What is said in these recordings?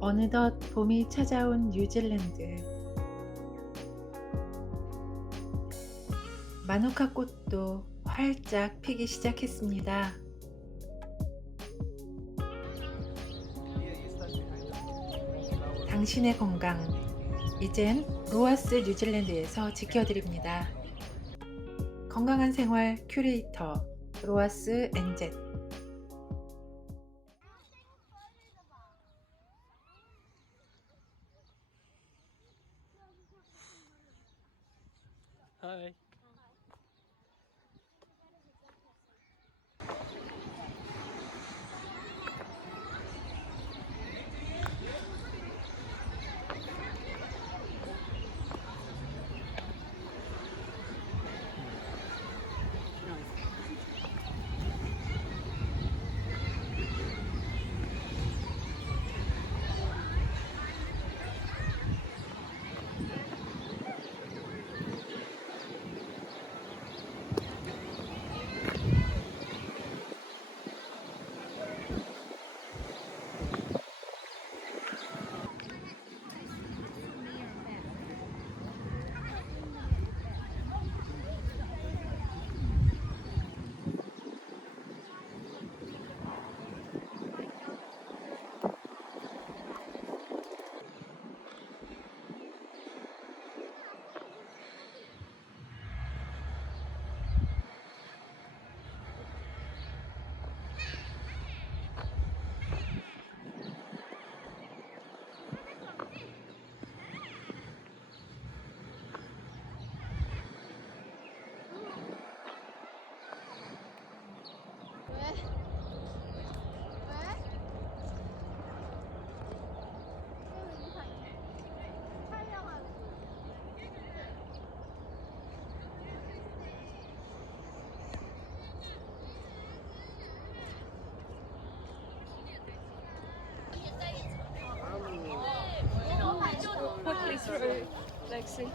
어느덧 봄이 찾아온 뉴질랜드. 마누카 꽃도 활짝 피기 시작했습니다. 당신의 건강, 이젠 로아스 뉴질랜드에서 지켜드립니다. 건강한 생활 큐레이터 로아스 엔젯 Bye. Through, Lexi.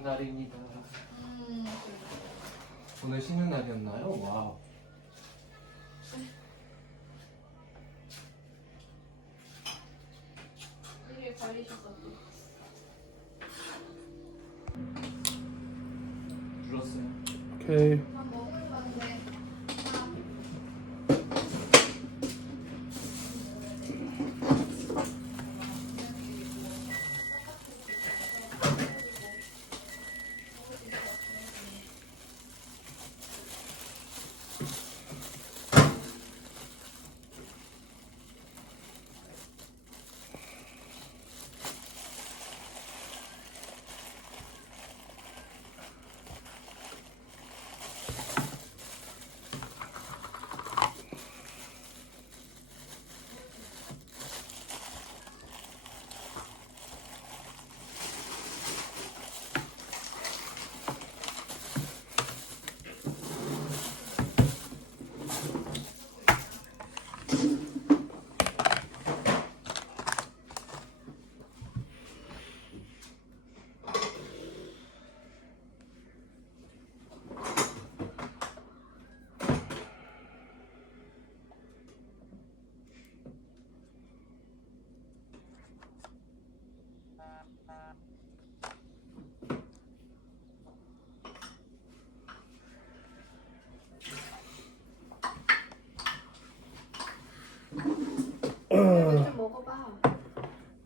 좋은 날입니다. 오늘 쉬는 날이었나요? 와우. 이게 걸리셨었고. 줄었어요. 오케이.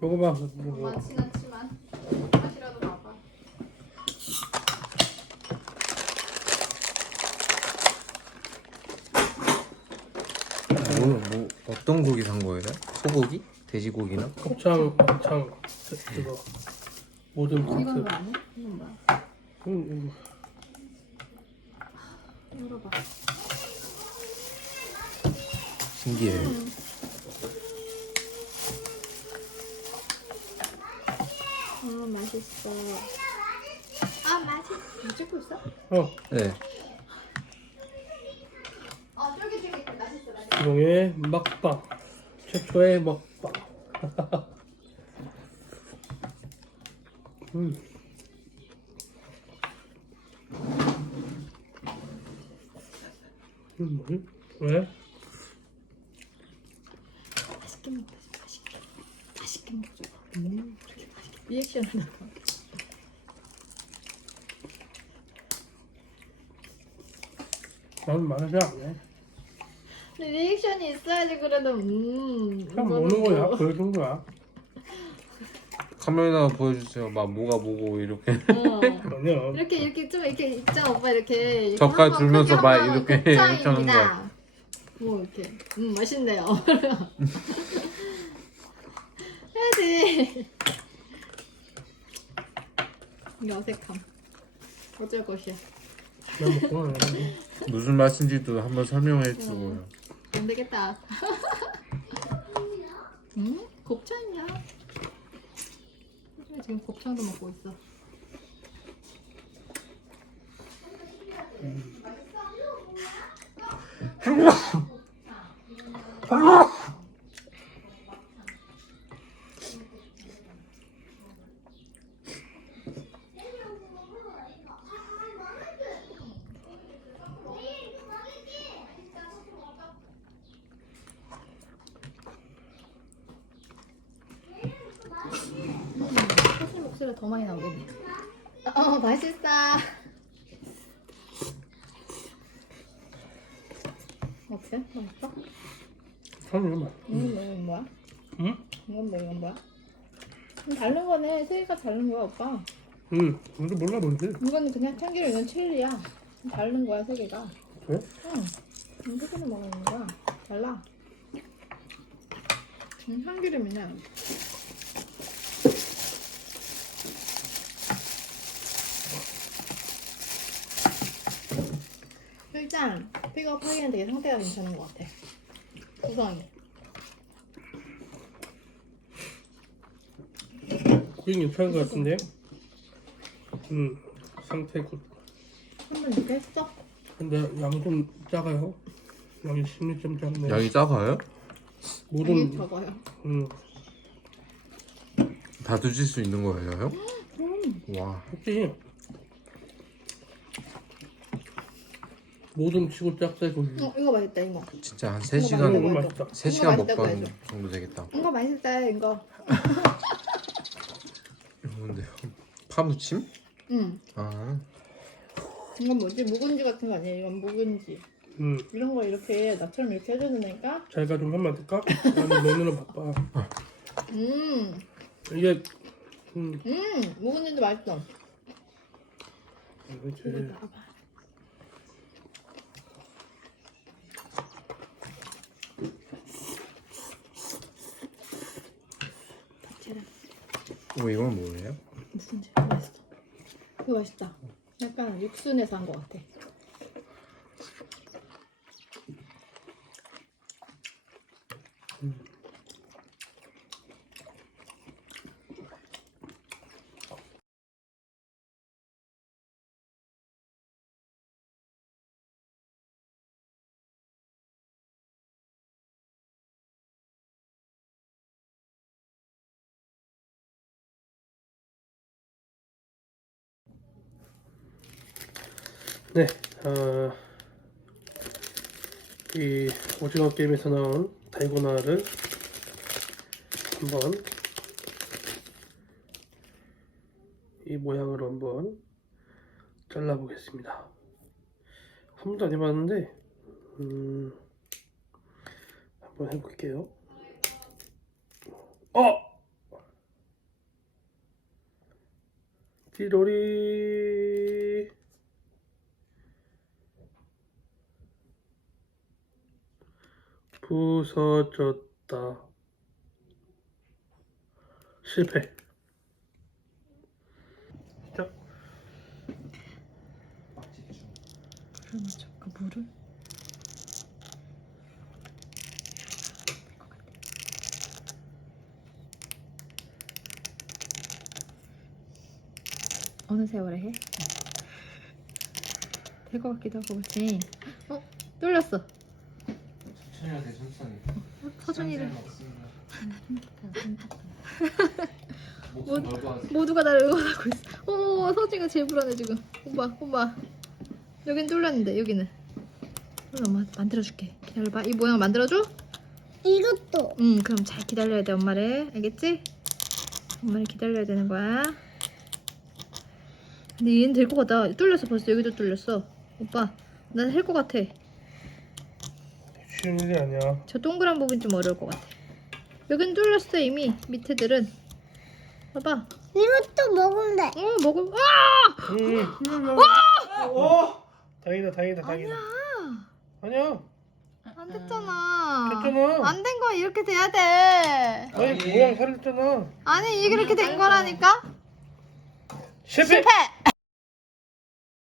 먹어봐. 많진 않지만 맛이라도 봐봐. 어떤 고기 산 거예요? 소고기? 돼지고기나? 곱창, 막창, 그거 모든 이건. 뭐 아니야? 이건 뭐야? 음, 열어봐. 신기해. 아 맛있어. 아 맛있어. 뭐 찍고 있어? 음. 어, 네. 어 쫄깃쫄깃 맛있어 맛있어. 기동의 먹방. 최초의 먹방. 음. 음, 뭐지? 왜? 맛있게 먹자. 맛있게. 맛있게 먹자. 음. 리액션 하나 더. 나는 말을 잘안 해. 근데 리액션이 있어야지 그래도 음. 그냥 이거는 먹는 거야. 뭐. 보여준 거야. 카메라나 보여주세요. 막 뭐가 뭐고 이렇게. 어. 아니야. 이렇게 이렇게 좀 이렇게 있잖아 오빠 이렇게 젓갈 한번 들면서 막 한번 이렇게 곱창입니다. 뭐 이렇게 음 맛있네요. 해야지. 이 어색함. 어쩔 것이야. 그냥 먹고 나 무슨 맛인지도 한번 설명해 주고요. 안 되겠다. 음? 곱창이야. 지금 곱창도 먹고 있어. 소리가 더 많이 나오겠네. 어, 맛있어. 어때? 맛있어? 사는 이거 맛. 뭐, 이건 뭐야? 응? 이건 뭐, 이건 뭐야? 음, 다른 거네. 세 개가 다른 거야, 오빠. 응. 우리 몰라 뭔지. 이거는 그냥 참기름, 이건 칠리야. 다른 거야, 세 개가. 그래? 응. 이세 개를 먹는 거야. 달라. 음, 참기름이냐? 일단 픽업 하기엔 되게 상태가 괜찮은 것 같아. 구성이. 고객 괜찮은 것 같은데. 음. 상태 굿. 한번 이렇게 했어? 근데 양좀 작아요. 양이 심리 좀 작네. 양이 작아요? 모든 이게 적어요. 음. 다 드실 수 있는 거예요? 음. 와. 혹시 모든 치고 짝대 고기. 어, 이거 맛있다, 이거. 진짜 한 이거 3시간 많이 너무 먹어. 맛있다. 3시간 이거 맛있다고 먹방 해줘. 정도 되겠다. 이거 맛있다, 이거. 이거 뭔데요? 파무침? 응. 아. 이건 뭐지? 묵은지 같은 거 아니야? 이건 묵은지. 음. 이런 거 이렇게 나처럼 이렇게 해주니까 자기가 좀안 될까? 나는 먹느라 바빠. 음, 이게 음. 음, 묵은지도 맛있어. 이거 이거 제일 나와봐. 어, 이건 뭐예요? 묵은지 맛있어. 이거 맛있다. 약간 육순에서 한 것 같아. 네. 어, 이 오징어 게임에서 나온 달고나를 한번 이 모양으로 한번 잘라 보겠습니다. 한 번도 안 해봤는데 음, 한번 해볼게요. 어! 띠로리 부서졌다. 실패. 시작. 물을 맞춰. 그 물을? 어느 세월에 해? 될 것 같기도 하고 그렇지. 어? 뚫렸어. 천천히 하세요 천천히 서준이를 하세요 모두가 나를 응원하고 있어. 오, 서준이가 제일 불안해 지금. 오빠, 오빠. 여긴 뚫렸는데 여기는. 그럼 엄마 만들어줄게. 기다려봐. 이 모양 만들어줘? 이것도. 응, 그럼 잘 기다려야 돼 엄마를. 알겠지? 엄마를 기다려야 되는 거야. 근데 얘는 될 것 같다. 뚫렸어 벌써 여기도 뚫렸어. 오빠, 난 할 것 같아. 쉬운 일이 아니야. 저 동그란 부분 좀 어려울 것 같아. 여긴 뚫렸어 이미 밑에들은. 봐봐. 이것도 먹으면 돼. 어 먹을. 아! 응. 오! 다행이다, 다행이다, 다행이다. 아니야. 아니야. 안 됐잖아. 됐잖아. 안 된 거야 이렇게 돼야 돼. 아니 모양 살렸잖아. 아니 이게 이렇게 된 거라니까. 실패. 실패.